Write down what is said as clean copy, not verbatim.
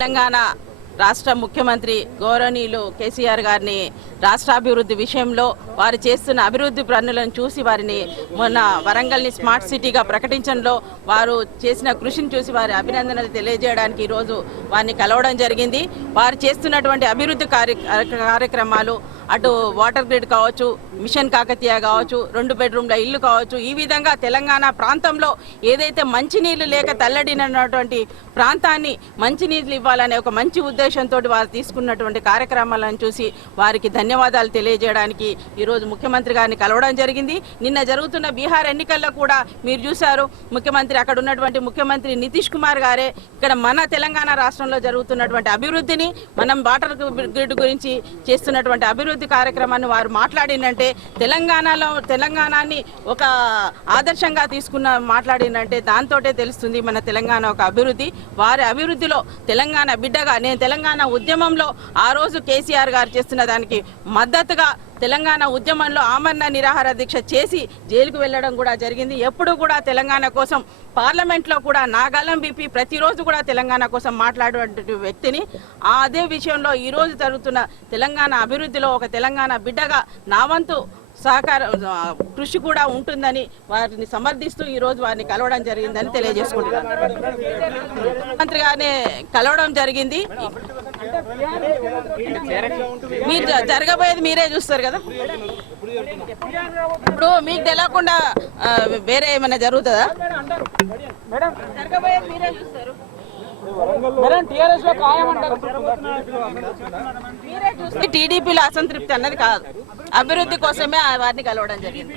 తెలంగాణ రాష్ట్ర ముఖ్యమంత్రి గౌరవనీయులు కేసీఆర్ గారిని రాష్ట్రాభివృద్ధి విషయంలో వారు చేస్తున్న అభివృద్ధి పనులను చూసి వారిని మొన్న వరంగల్ని స్మార్ట్ సిటీగా ప్రకటించడంలో వారు చేసిన కృషిని చూసి వారి అభినందనలు తెలియజేయడానికి ఈరోజు వారిని కలవడం జరిగింది. వారు చేస్తున్నటువంటి అభివృద్ధి కార్యక్రమాలు అటు వాటర్ గ్రిడ్ కావచ్చు, మిషన్ కాకతీయ కావచ్చు, 2 బెడ్రూమ్ల ఇల్లు కావచ్చు, ఈ విధంగా తెలంగాణ ప్రాంతంలో ఏదైతే మంచినీళ్లు లేక తల్లడినటువంటి ప్రాంతాన్ని మంచినీళ్ళు ఇవ్వాలనే ఒక మంచి ఉద్దేశంతో వారు తీసుకున్నటువంటి కార్యక్రమాలను చూసి వారికి ధన్యవాదాలు తెలియజేయడానికి ఈరోజు ముఖ్యమంత్రి గారిని కలవడం జరిగింది. నిన్న జరుగుతున్న బీహార్ ఎన్నికల్లో కూడా మీరు చూశారు, ముఖ్యమంత్రి అక్కడ ఉన్నటువంటి ముఖ్యమంత్రి నితీష్ కుమార్ గారే ఇక్కడ మన తెలంగాణ రాష్ట్రంలో జరుగుతున్నటువంటి అభివృద్ధిని, మనం వాటర్ గ్రిడ్ గురించి చేస్తున్నటువంటి అభివృద్ధి కార్యక్రమాన్ని వారు మాట్లాడిందంటే తెలంగాణని ఒక ఆదర్శంగా మాట్లాడిందంటే దాంతోటే తెలుస్తుంది మన తెలంగాణ ఒక అభివృద్ధి. వారి అభివృద్ధిలో తెలంగాణ బిడ్డగా నేను తెలంగాణ ఉద్యమంలో ఆ రోజు కేసీఆర్ గారు చేస్తున్న దానికి మద్దతుగా తెలంగాణ ఉద్యమంలో ఆమరణ నిరాహార దీక్ష చేసి జైలుకు వెళ్ళడం కూడా జరిగింది. ఎప్పుడు కూడా తెలంగాణ కోసం పార్లమెంట్లో కూడా నాగాలం బీపీ ప్రతిరోజు కూడా తెలంగాణ కోసం మాట్లాడే వ్యక్తిని. అదే విషయంలో ఈరోజు జరుగుతున్న తెలంగాణ అభివృద్ధిలో ఒక తెలంగాణ బిడ్డగా నా వంతు సహకారం కృషి కూడా ఉంటుందని వారిని సమర్థిస్తూ ఈరోజు వారిని కలవడం జరిగిందని తెలియజేసుకుంటున్నాను. ముఖ్యమంత్రి గారిని కలవడం జరిగింది. మీరు జరగబోయేది మీరే చూస్తారు కదా, ఇప్పుడు మీకు తెలియకుండా వేరే ఏమైనా జరుగుతుందా? జరగబోయేది మీరే చూస్తారు. టీడీపీలో అసంతృప్తి అన్నది కాదు, అభివృద్ధి కోసమే వారిని కలవడం జరిగింది.